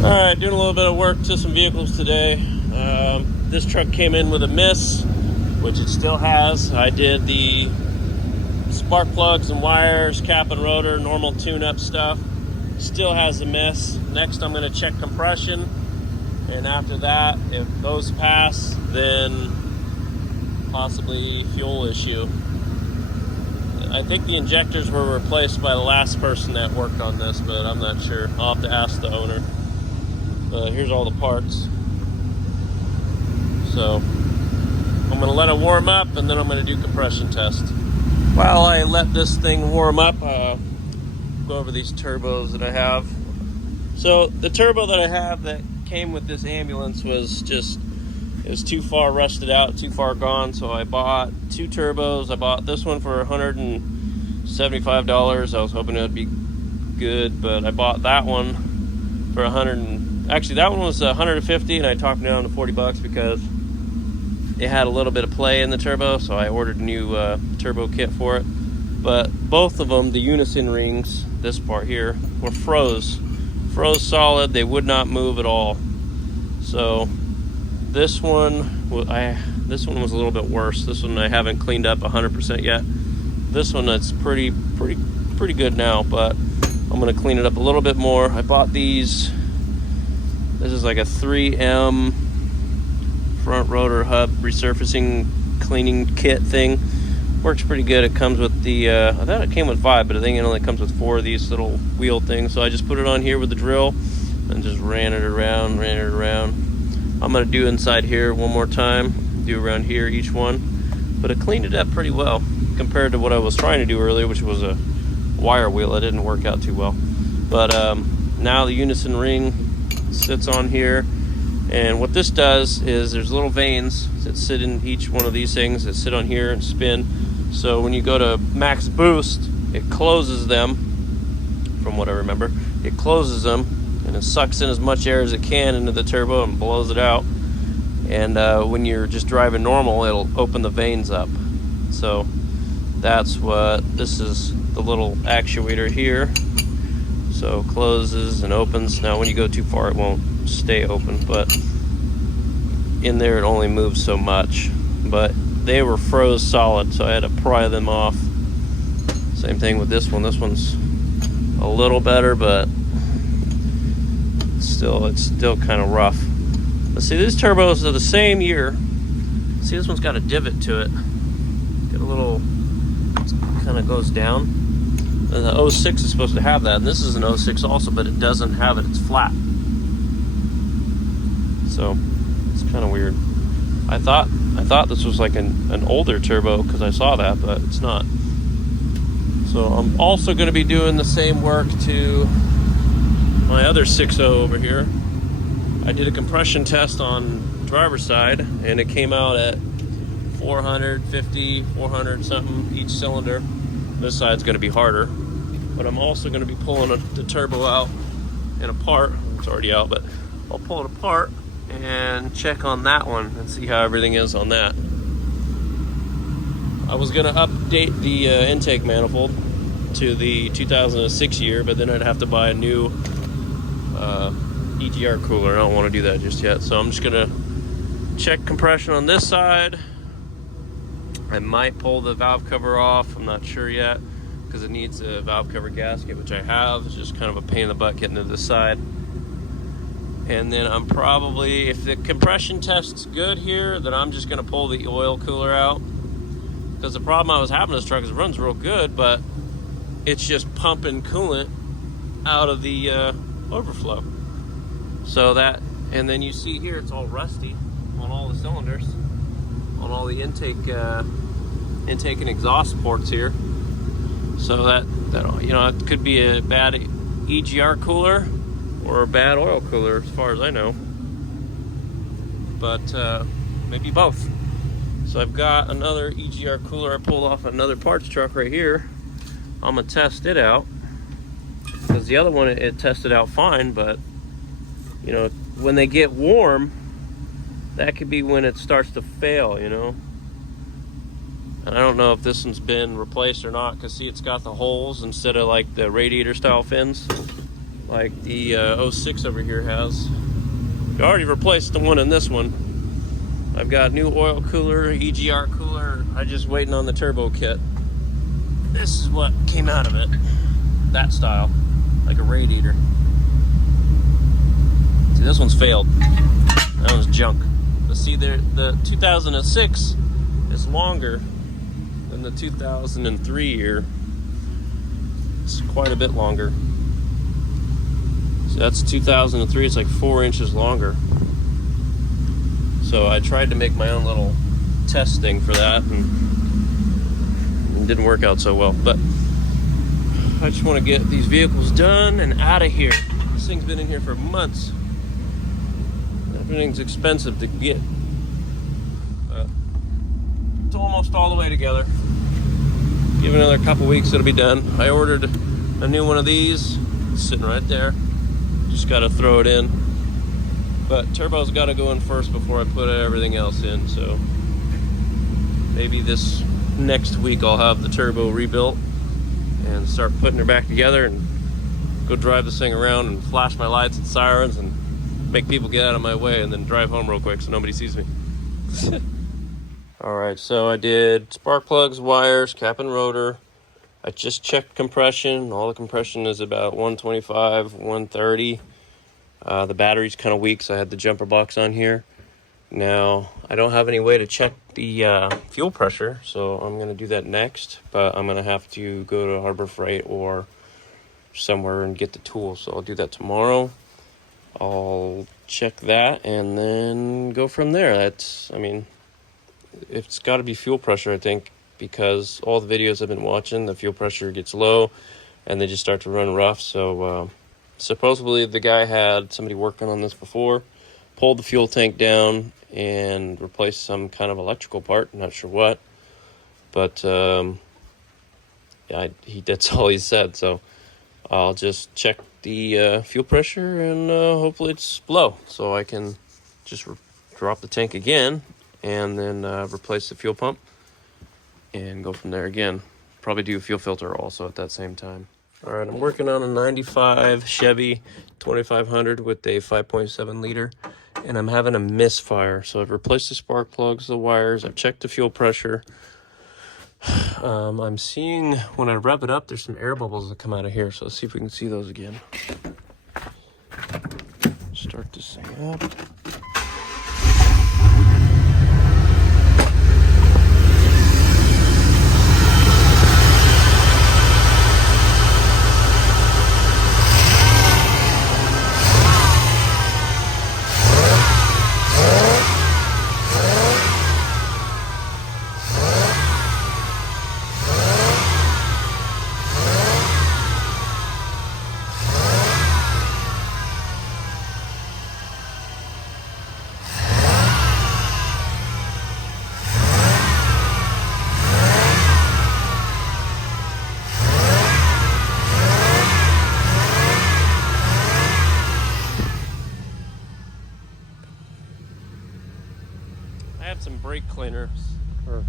Alright, doing a little bit of work to some vehicles today. This truck came in with a miss, which it still has. I did the spark plugs and wires, cap and rotor, normal tune-up stuff. Still has a miss. Next I'm going to check compression, and after that, if those pass, then possibly fuel issue. I think the injectors were replaced by the last person that worked on this, but I'm not sure. I'll have to ask the owner. But here's all the parts. So I'm going to let it warm up, and then I'm going to do compression test. While I let this thing warm up, go over these turbos that I have. So the turbo that I have that came with this ambulance was too far rusted out, too far gone. So I bought two turbos. I bought this one for $175. I was hoping it would be good, but I bought that one for actually that one was $150, and I talked it down to $40 because it had a little bit of play in the turbo, so I ordered a new turbo kit for it. But both of them, the unison rings, this part here, were froze solid. They would not move at all. So this one was a little bit worse. This one I haven't cleaned up 100% yet. This one that's pretty good now, but I'm gonna clean it up a little bit more. I bought these. This is like a 3M front rotor hub resurfacing cleaning kit thing. Works pretty good. It comes with the I thought it came with 5, but I think it only comes with 4 of these little wheel things. So I just put it on here with the drill and just ran it around. I'm gonna do inside here one more time, do around here each one, but it cleaned it up pretty well compared to what I was trying to do earlier, which was a wire wheel. It didn't work out too well. But now the unison ring sits on here, and what this does is there's little vanes that sit in each one of these things that sit on here and spin. So when you go to max boost, it closes them. From what I remember, it closes them and it sucks in as much air as it can into the turbo and blows it out. And when you're just driving normal, it'll open the vanes up. So that's what this is, the little actuator here. So closes and opens. Now when you go too far, it won't stay open, but in there it only moves so much. But they were froze solid, so I had to pry them off. Same thing with this one. This one's a little better, but it's still kind of rough. Let's see, these turbos are the same year. See, this one's got a divot to it. Got a little, kind of goes down. And the 06 is supposed to have that, and this is an 06 also, but it doesn't have it. It's flat. So it's kind of weird. I thought this was like an older turbo because I saw that, but it's not. So I'm also going to be doing the same work to my other 6.0 over here. I did a compression test on driver's side, and it came out at 450, 400 something each cylinder. This side's going to be harder, but I'm also going to be pulling the turbo out and apart. It's already out, but I'll pull it apart and check on that one and see how everything is on that. I was going to update the intake manifold to the 2006 year, but then I'd have to buy a new EGR cooler. I don't want to do that just yet, so I'm just going to check compression on this side. I might pull the valve cover off. I'm not sure yet because it needs a valve cover gasket, which I have. It's just kind of a pain in the butt getting to this side. And then I'm probably, if the compression test's good here, then I'm just going to pull the oil cooler out. Because the problem I was having with this truck is it runs real good, but it's just pumping coolant out of the overflow. So that, and then you see here it's all rusty on all the cylinders, on all the intake and exhaust ports here. So that it could be a bad EGR cooler or a bad oil cooler as far as I know, but maybe both. So I've got another EGR cooler I pulled off another parts truck right here. I'm gonna test it out because the other one it tested out fine, but you know, when they get warm, that could be when it starts to fail, you know. And I don't know if this one's been replaced or not, because see, it's got the holes instead of like the radiator style fins. like the 06 over here has. I already replaced the one in this one. I've got new oil cooler, EGR cooler. I'm just waiting on the turbo kit. This is what came out of it. That style, like a radiator. See, this one's failed. That one's junk. But see, the 2006 is longer than the 2003 year. It's quite a bit longer. So that's 2003. It's like 4 inches longer. So I tried to make my own little test thing for that, and it didn't work out so well. But I just want to get these vehicles done and out of here. This thing's been in here for months. Everything's expensive to get. But it's almost all the way together. Give it another couple weeks, it'll be done. I ordered a new one of these. It's sitting right there. Just got to throw it in. But turbo's got to go in first before I put everything else in. So maybe this next week I'll have the turbo rebuilt and start putting her back together and go drive this thing around and flash my lights and sirens and make people get out of my way and then drive home real quick so nobody sees me. Alright, so I did spark plugs, wires, cap and rotor. I just checked compression. All the compression is about 125, 130. The battery's kind of weak, so I had the jumper box on here. Now, I don't have any way to check the fuel pressure, so I'm going to do that next. But I'm going to have to go to Harbor Freight or somewhere and get the tool, so I'll do that tomorrow. I'll check that and then go from there. It's got to be fuel pressure, I think, because all the videos I've been watching, the fuel pressure gets low and they just start to run rough. So supposedly the guy had somebody working on this before, pulled the fuel tank down and replaced some kind of electrical part, not sure what, but that's all he said. So I'll just check the fuel pressure and hopefully it's low, so I can just drop the tank again and then replace the fuel pump and go from there again. Probably do a fuel filter also at that same time. All right, I'm working on a 95 Chevy 2500 with a 5.7 liter, and I'm having a misfire. So I've replaced the spark plugs, the wires, I've checked the fuel pressure. I'm seeing when I rev it up, there's some air bubbles that come out of here. So let's see if we can see those again. Start this thing up. I have some brake cleaner or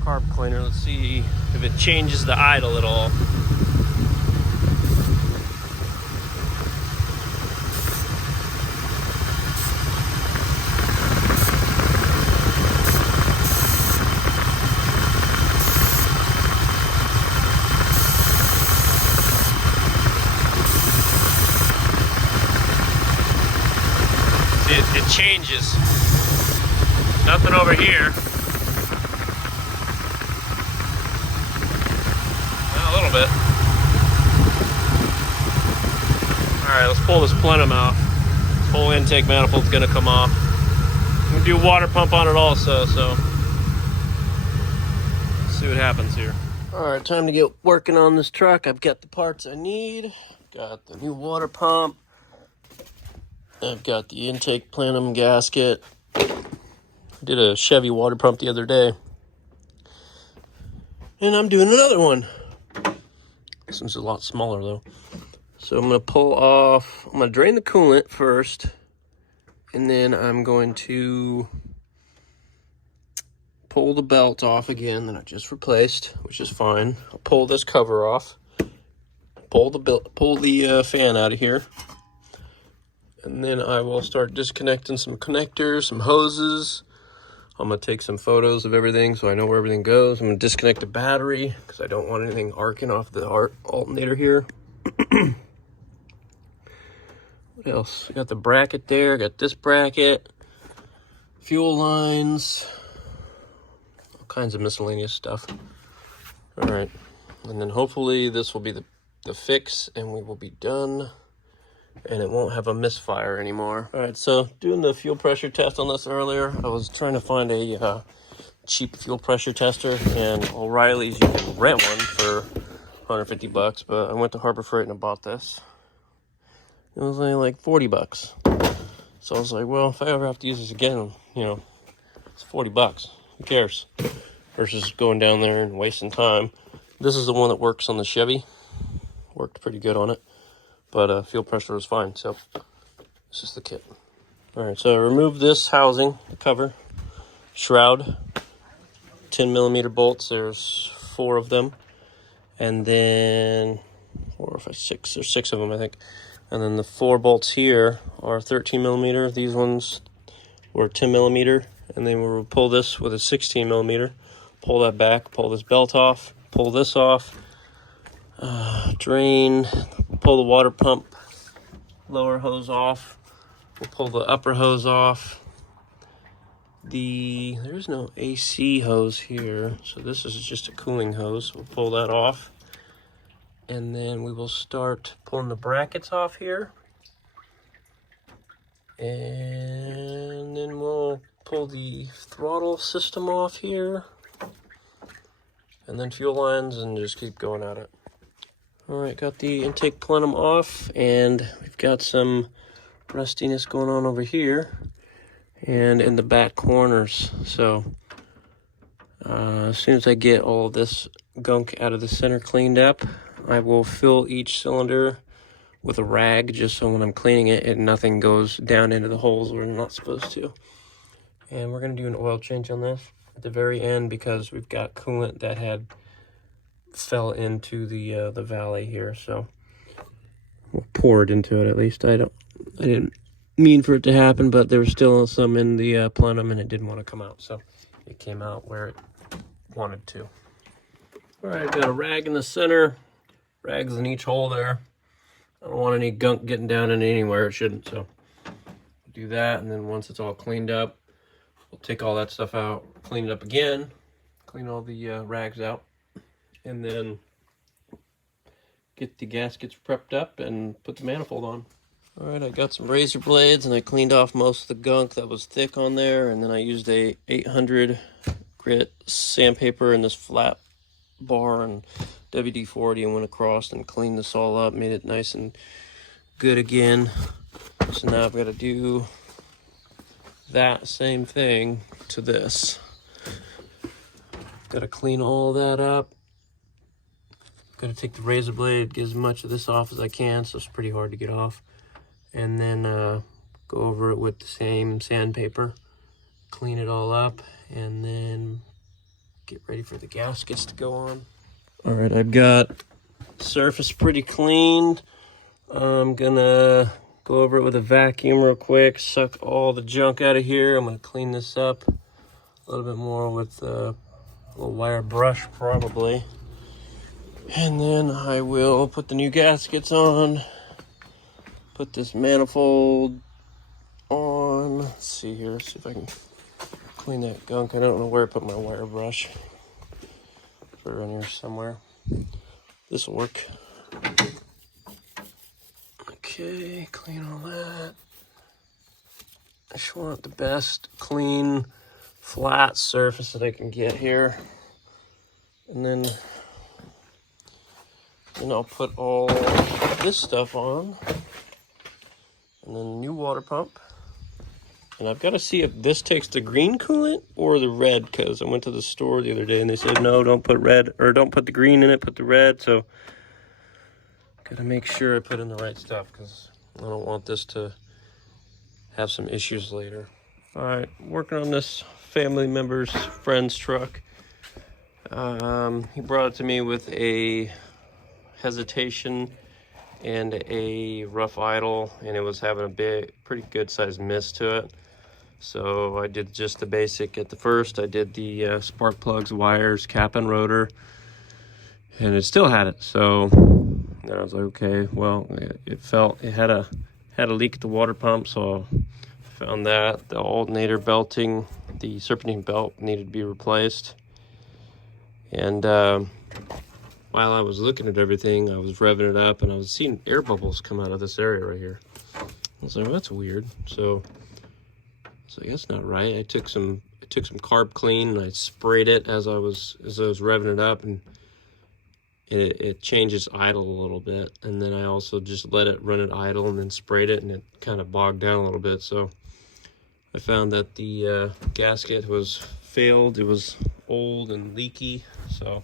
carb cleaner. Let's see if it changes the idle at all. See, it changes. Nothing over here. Well, a little bit. Alright, let's pull this plenum out. This whole intake manifold's gonna come off. I'm gonna do a water pump on it also, so let's see what happens here. Alright, time to get working on this truck. I've got the parts I need. Got the new water pump. I've got the intake plenum gasket. Did a Chevy water pump the other day, and I'm doing another one. This one's a lot smaller though. So I'm gonna drain the coolant first, and then I'm going to pull the belt off again that I just replaced, which is fine. I'll pull this cover off, pull the fan out of here. And then I will start disconnecting some connectors, some hoses. I'm going to take some photos of everything so I know where everything goes. I'm going to disconnect the battery because I don't want anything arcing off the alternator here. What else? I got the bracket there. Got this bracket. Fuel lines. All kinds of miscellaneous stuff. All right. And then hopefully this will be the fix and we will be done. And it won't have a misfire anymore. All right, so doing the fuel pressure test on this earlier, I was trying to find a cheap fuel pressure tester, and O'Reilly's, you can rent one for 150 bucks, but I went to Harbor Freight and I bought this. It was only like 40 bucks. So I was like, well, if I ever have to use this again, you know, it's 40 bucks. Who cares? Versus going down there and wasting time. This is the one that works on the Chevy. Worked pretty good on it. But fuel pressure was fine, so this is the kit. All right, so I removed this housing, the cover, shroud, 10 millimeter bolts. There's 4 of them, and then 6 of them, I think. And then the 4 bolts here are 13 millimeter. These ones were 10 millimeter, and then we'll pull this with a 16 millimeter. Pull that back, pull this belt off, pull this off, drain. Pull the water pump lower hose off. We'll pull the upper hose off. There's no AC hose here, so this is just a cooling hose. We'll pull that off. And then we will start pulling the brackets off here. And then we'll pull the throttle system off here. And then fuel lines and just keep going at it. All right, got the intake plenum off, and we've got some rustiness going on over here and in the back corners. So as soon as I get all this gunk out of the center cleaned up, I will fill each cylinder with a rag just so when I'm cleaning it, nothing goes down into the holes where it's not supposed to. And we're going to do an oil change on this at the very end because we've got coolant that had fell into the valley here, so we'll pour it into it at least. I didn't mean for it to happen, but there was still some in the plenum and it didn't want to come out, so it came out where it wanted to. All right, got a rag in the center, rags in each hole there. I don't want any gunk getting down in anywhere it shouldn't, so do that. And then once it's all cleaned up, we'll take all that stuff out, clean it up again, clean all the rags out, and then get the gaskets prepped up and put the manifold on. All right, I got some razor blades and I cleaned off most of the gunk that was thick on there, and then I used a 800 grit sandpaper in this flat bar and WD-40 and went across and cleaned this all up, made it nice and good again. So now I've got to do that same thing to this. Got to clean all that up. Got to take the razor blade, get as much of this off as I can, so it's pretty hard to get off. And then go over it with the same sandpaper, clean it all up, and then get ready for the gaskets to go on. All right, I've got surface pretty cleaned. I'm gonna go over it with a vacuum real quick, suck all the junk out of here. I'm gonna clean this up a little bit more with a little wire brush probably. And then I will put the new gaskets on, put this manifold on. Let's see here, see if I can clean that gunk. I don't know where I put my wire brush. Put it around here somewhere. This will work. Okay, clean all that. I just want the best clean, flat surface that I can get here. And then I'll put all this stuff on. And then new water pump. And I've got to see if this takes the green coolant or the red, because I went to the store the other day and they said, no, don't put red, or don't put the green in it, put the red. So got to make sure I put in the right stuff because I don't want this to have some issues later. All right, working on this family member's friend's truck. He brought it to me with a hesitation and a rough idle, and it was having a pretty good sized miss to it. So I did just the basic at the first. I did the spark plugs, wires, cap and rotor, and it still had it. So then I was like, okay, well, it had a leak at the water pump, so I found that the alternator belting, the serpentine belt needed to be replaced. And while I was looking at everything, I was revving it up, and I was seeing air bubbles come out of this area right here. I was like, well, that's weird. So that's not right. I took some carb clean and I sprayed it as I was revving it up, and it changes idle a little bit. And then I also just let it run it idle and then sprayed it, and it kind of bogged down a little bit. So I found that the gasket was failed. It was old and leaky, so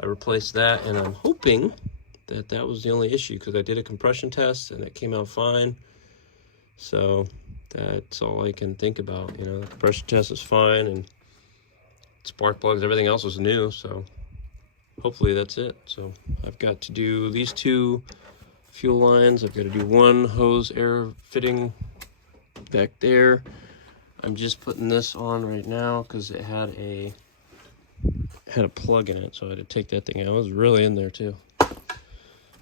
I replaced that, and I'm hoping that that was the only issue, because I did a compression test and it came out fine. So that's all I can think about. You know, the compression test is fine, and spark plugs, everything else was new, so hopefully that's it. So I've got to do these 2 fuel lines. I've got to do 1 hose air fitting back there. I'm just putting this on right now because it had a plug in it, so I had to take that thing out. It was really in there too.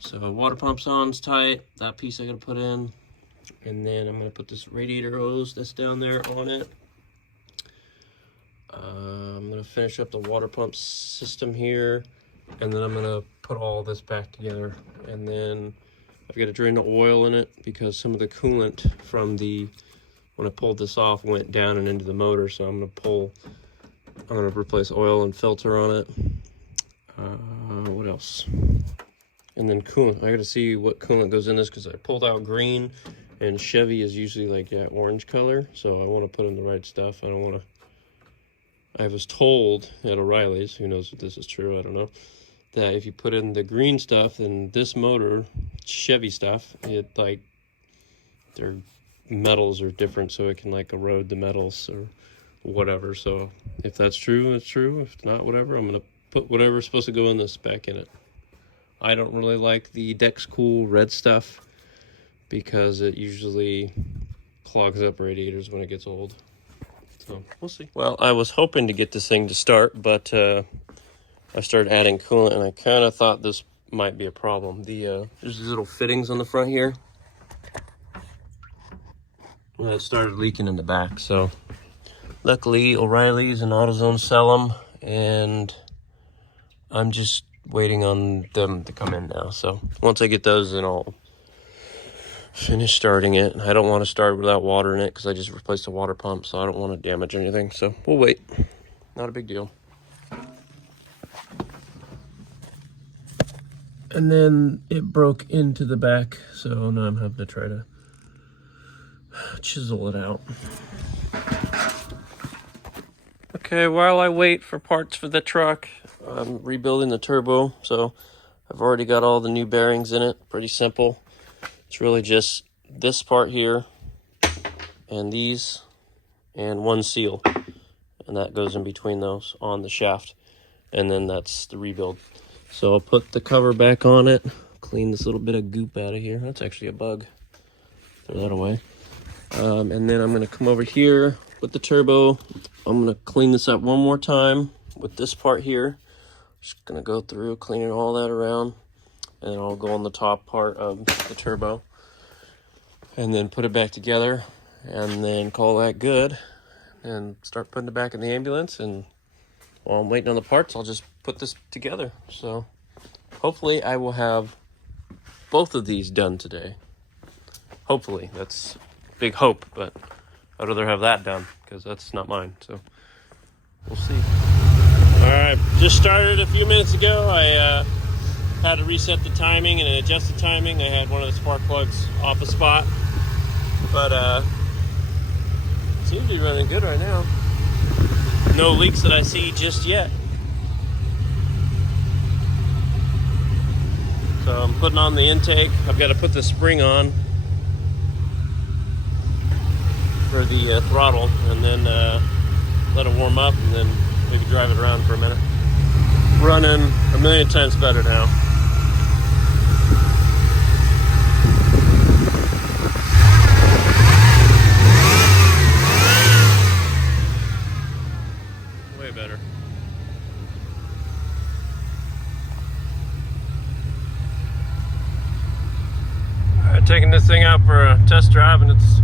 So water pump's on, it's tight. That piece I gotta put in, and then I'm gonna put this radiator hose that's down there on it. I'm gonna finish up the water pump system here, and then I'm gonna put all this back together. And then I've got to drain the oil in it, because some of the coolant from when I pulled this off went down and into the motor. So I'm gonna replace oil and filter on it. What else? And then coolant. I gotta see what coolant goes in this, because I pulled out green, and Chevy is usually like that orange color. So I want to put in the right stuff. I was told at O'Reilly's, who knows if this is true, I don't know, that if you put in the green stuff, then this motor, Chevy stuff, their metals are different, so it can like erode the metals or whatever. So if that's true, it's true. If not, whatever, I'm gonna put whatever's supposed to go in this back in it. I don't really like the Dex Cool red stuff, because it usually clogs up radiators when it gets old. So we'll see. Well, I was hoping to get this thing to start, but I started adding coolant, and I kind of thought this might be a problem. There's these little fittings on the front here, and it started leaking in the back. So luckily O'Reilly's and AutoZone sell them, and I'm just waiting on them to come in now. So once I get those, then I'll finish starting it. I don't want to start without water in it, because I just replaced the water pump, so I don't want to damage anything. So we'll wait. Not a big deal. And then it broke into the back, so now I'm having to try to chisel it out. Okay, while I wait for parts for the truck, I'm rebuilding the turbo. So I've already got all the new bearings in it. Pretty simple. It's really just this part here, and these, and 1 seal. And that goes in between those on the shaft. And then that's the rebuild. So I'll put the cover back on it, clean this little bit of goop out of here. That's actually a bug. Throw that away. And then I'm going to come over here with the turbo. I'm going to clean this up one more time with this part here. Just going to go through, cleaning all that around. And then I'll go on the top part of the turbo. And then put it back together. And then call that good. And start putting it back in the ambulance. And while I'm waiting on the parts, I'll just put this together. So hopefully I will have both of these done today. Hopefully. That's a big hope, but I'd rather have that done, because that's not mine. So we'll see. All right, just started a few minutes ago. I had to reset the timing and adjust the timing. I had one of the spark plugs off a spot, but it seems to be running good right now. No leaks that I see just yet. So I'm putting on the intake. I've got to put the spring on for the throttle, and then let it warm up, and then maybe drive it around for a minute. Running a million times better now. taking this thing out for a test drive, and it's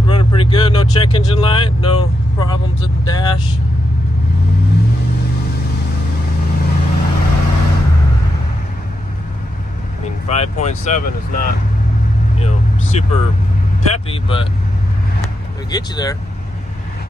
running pretty good. No check engine light, no problems at the dash. I mean, 5.7 is not, you know, super peppy, but it'll get you there.